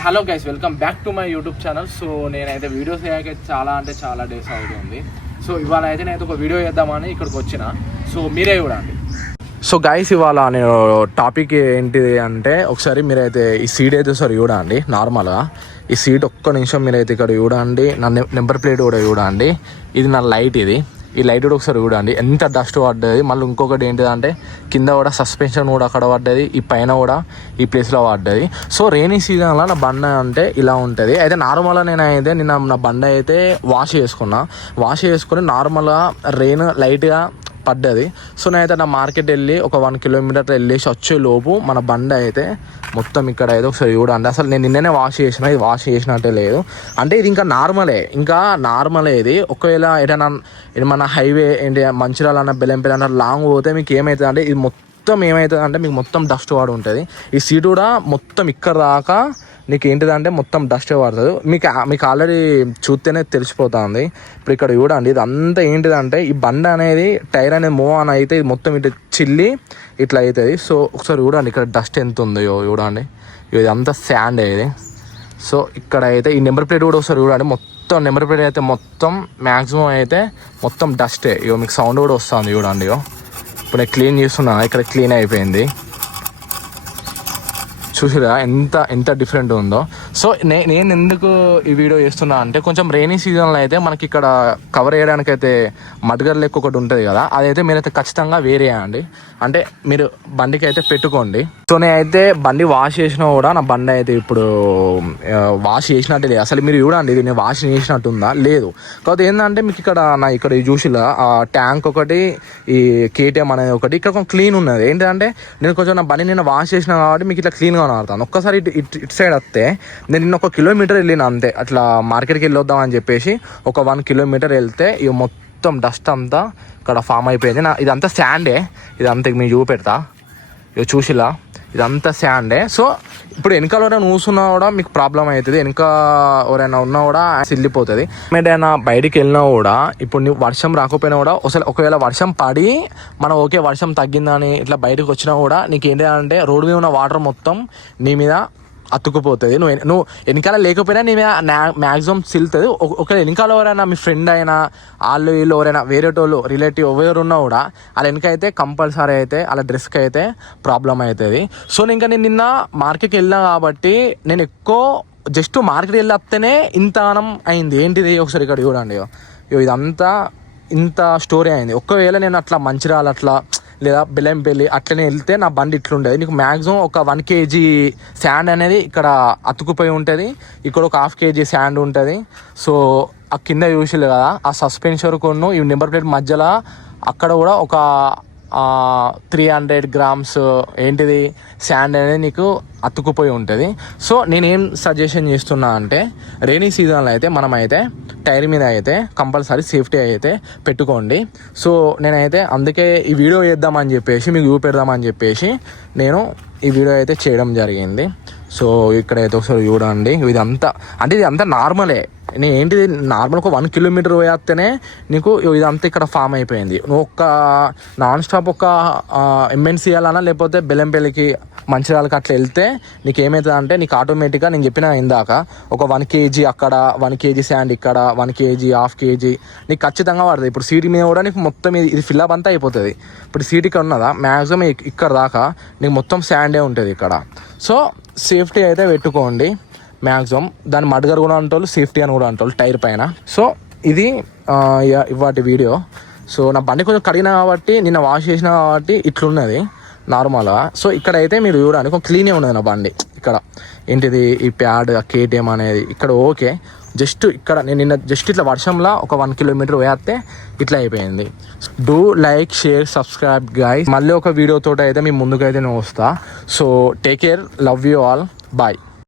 Hello guys, welcome back to my YouTube channel. So నేనైతే videos చేయక చాలా days అవుతుంది. సో ఇవాళ అయితే నేనైతే ఒక వీడియో చేద్దామని ఇక్కడికి వచ్చిన. సో మీరే చూడండి. సో గైస్, ఇవాళ నేను టాపిక్ ఏంటిది అంటే, ఒకసారి మీరైతే ఈ సీట్ అయితే ఒకసారి చూడండి. నార్మల్గా ఈ సీట్ ఒక్క నిమిషం మీరైతే ఇక్కడ చూడండి. నా నెంబర్ ప్లేట్ కూడా చూడండి. ఇది నా లైట్, ఈ లైట్ కూడా ఒకసారి చూడండి ఎంత డస్ట్ పడ్డది. మళ్ళీ ఇంకొకటి ఏంటిదంటే కింద కూడా సస్పెన్షన్ కూడా అక్కడ పడ్డది, ఈ పైన కూడా ఈ ప్లేస్లో పడ్డది. సో రెయినీ సీజన్లో నా బండ అంటే ఇలా ఉంటుంది. అయితే నార్మల్గా నేనైతే నిన్న నా బండ అయితే వాష్ చేసుకుని నార్మల్గా రెయిన్ లైట్గా పడ్డది. సో నేనైతే నా మార్కెట్ వెళ్ళి ఒక 1 కిలోమీటర్ వెళ్ళేసి వచ్చే లోపు మన బండ అయితే మొత్తం ఇక్కడ అయితే ఒకసారి చూడండి. అసలు నేను నిన్ననే వాష్ చేసినట్టే లేదు. అంటే ఇది ఇంకా నార్మలే ఇది. ఒకవేళ ఏమన్నా హైవే ఏంటి మంచిర్యాల అన్న బెల్లంపల్లి అన్న లాంగ్ పోతే మీకు ఏమవుతుంది అంటే, ఇది మొత్తం ఏమవుతుంది అంటే మీకు మొత్తం డస్ట్ వాడు ఉంటుంది. ఈ సీట్ కూడా మొత్తం ఇక్కడ దాకా నీకు ఏంటిదంటే మొత్తం డస్ట్ పడుతుంది. మీకు ఆల్రెడీ చూస్తేనే తెలిసిపోతుంది. ఇప్పుడు ఇక్కడ చూడండి, ఇది అంతా ఏంటిదంటే ఈ బండ అనేది టైర్ అనేది మూవ్ ఆన్ అయితే ఇది మొత్తం ఇటు చిల్లి ఇట్లా అవుతుంది. సో ఒకసారి చూడండి ఇక్కడ డస్ట్ ఎంత ఉందో చూడండి. ఇది అంతా శాండ్ ఇది. సో ఇక్కడ అయితే ఈ నెంబర్ ప్లేట్ కూడా ఒకసారి చూడండి. మొత్తం నెంబర్ ప్లేట్ అయితే మొత్తం మ్యాక్సిమం అయితే మొత్తం డస్టే. మీకు సౌండ్ కూడా వస్తుంది చూడండి. ఇప్పుడు నేను క్లీన్ చేస్తున్నా, ఇక్కడ క్లీన్ అయిపోయింది. చూసిరా ఎంత డిఫరెంట్ ఉందో. సో నేను ఎందుకు ఈ వీడియో చేస్తున్నా అంటే, కొంచెం రెయినీ సీజన్లో అయితే మనకి ఇక్కడ కవర్ చేయడానికి అయితే మడ్గర్ లెక్క ఒకటి ఉంటుంది కదా, అదైతే మీరైతే ఖచ్చితంగా వేరే చేయండి. అంటే మీరు బండికి అయితే పెట్టుకోండి. సో నేనైతే బండి వాష్ చేసినా కూడా నా బండి అయితే ఇప్పుడు వాష్ చేసినట్టే లేదు. అసలు మీరు చూడండి, ఇది నేను వాష్ చేసినట్టుందా లేదు. కాకపోతే ఏంటంటే మీకు ఇక్కడ చూసిలా ట్యాంక్ ఒకటి, ఈ కేటీఎం అనేది ఒకటి ఇక్కడ కొంచెం క్లీన్ ఉన్నది. ఏంటంటే నేను కొంచెం నా బండి నిన్న వాష్ చేసినా కాబట్టి మీకు ఇట్లా క్లీన్గా కనబడతాను. ఒక్కసారి ఇటు సైడ్ వస్తే నేను నిన్న 1 కిలోమీటర్ వెళ్ళిన అంతే, అట్లా మార్కెట్కి వెళ్ళొద్దాం అని చెప్పేసి ఒక 1 కిలోమీటర్ వెళ్తే ఇక మొత్తం డస్ట్ అంతా ఇక్కడ ఫామ్ అయిపోయింది. ఇదంతా శాండే, ఇదంతా మీకు చూపెడతా. ఇక చూసిలా ఇదంతా శాండే. సో ఇప్పుడు వెనకాల ఎవరైనా కూర్చున్నా కూడా మీకు ప్రాబ్లం అవుతుంది. వెనక ఎవరైనా ఉన్నా కూడా సిల్లిపోతుంది. ఏదైనా బయటికి వెళ్ళినా కూడా ఇప్పుడు వర్షం రాకపోయినా కూడా ఒకవేళ వర్షం పడి మనం ఓకే వర్షం తగ్గిందని ఇట్లా బయటకు వచ్చినా కూడా నీకు ఏంటంటే రోడ్డు మీద ఉన్న వాటర్ మొత్తం నీ మీద అతుక్కుపోతుంది. నువ్వు వెనకాల లేకపోయినా నీ మీద మ్యాక్సిమం సిల్తుంది. ఒకవేళ వెనకాల ఎవరైనా మీ ఫ్రెండ్ అయినా వీళ్ళు ఎవరైనా వేరేటోళ్ళు రిలేటివ్ ఎవరున్నా కూడా వాళ్ళ వెనకైతే కంపల్సరీ అయితే వాళ్ళ డ్రెస్కి అయితే ప్రాబ్లం అవుతుంది. సో నేను నిన్న మార్కెట్కి వెళ్ళినా కాబట్టి నేను ఎక్కువ జస్ట్ మార్కెట్కి వెళ్ళి వస్తేనే ఇంతనం అయింది. ఏంటిది ఒకసారి ఇక్కడ చూడండి. ఇదంతా ఇంత స్టోరీ అయింది. ఒకవేళ నేను అట్లా మంచిర్యాల అట్లా లేదా బెల్లంపల్లి అట్లనే వెళ్తే నా బండి ఇట్లుండేది. నీకు మ్యాక్సిమం ఒక 1 kg శాండ్ అనేది ఇక్కడ అతుకుపోయి ఉంటుంది. ఇక్కడ ఒక 1/2 kg శాండ్ ఉంటుంది. సో ఆ కింద చూసిలు కదా, ఆ సస్పెన్షన్ కొను ఈ నెంబర్ ప్లేట్ మధ్యలో అక్కడ కూడా ఒక 300 grams ఏంటిది శాండ్ అనేది నీకు అతుక్కుపోయి ఉంటుంది. సో నేనేం సజెషన్ చేస్తున్నా అంటే, రెయినీ సీజన్లో అయితే మనమైతే టైర్ మీద అయితే కంపల్సరీ సేఫ్టీ అయితే పెట్టుకోండి. సో నేనైతే అందుకే ఈ వీడియో చేద్దామని చెప్పేసి మీకు చూపెడదామని చెప్పేసి నేను ఈ వీడియో అయితే చేయడం జరిగింది. సో ఇక్కడైతే ఒకసారి చూడండి. ఇది అంతా నార్మలే. నేను ఏంటిది నార్మల్ ఒక 1 కిలోమీటర్ పోయేస్తేనే నీకు ఇదంతా ఇక్కడ ఫామ్ అయిపోయింది. నువ్వు ఒక నాన్ స్టాప్ ఒక MNC వెళ్ళాలన్నా లేకపోతే బెల్లంపల్లికి మంచిర్యాలకి అట్లా వెళ్తే నీకు ఏమవుతుంది అంటే, నీకు ఆటోమేటిక్గా నేను చెప్పిన ఇందాక ఒక 1 kg అక్కడ, 1 kg శాండ్ ఇక్కడ, 1 kg 1/2 kg నీకు ఖచ్చితంగా పడుతుంది. ఇప్పుడు సీట్ మీద కూడా నీకు మొత్తం ఇది ఫిల్అప్ అంతా అయిపోతుంది. ఇప్పుడు సీట్ ఇక్కడ ఉన్నదా మ్యాక్సిమం ఇక్కడ దాకా నీకు మొత్తం శాండే ఉంటుంది ఇక్కడ. సో సేఫ్టీ అయితే పెట్టుకోండి మ్యాక్సిమం. దాని మడ్గర్ కూడా అంటారు, సేఫ్టీ అని కూడా అంటారు టైర్ పైన. సో ఇది ఇవాటి వీడియో. సో నా బండి కొంచెం కడిగినా కాబట్టి, నిన్న వాష్ చేసిన కాబట్టి ఇట్లున్నది నార్మల్గా. సో ఇక్కడైతే మీరు చూడండి కొంచెం క్లీనే ఉన్నది నా బండి. ఇక్కడ ఏంటిది ఈ ప్యాడ్ KTM అనేది ఇక్కడ ఓకే. జస్ట్ ఇక్కడ నేను నిన్న జస్ట్ ఇట్లా వర్షంలో ఒక 1 కిలోమీటర్ వేస్తే ఇట్లా అయిపోయింది. Do like, share, subscribe guys. మళ్ళీ ఒక వీడియోతో అయితే మీ ముందుకైతే నేను వస్తా. So take care, love you all, bye.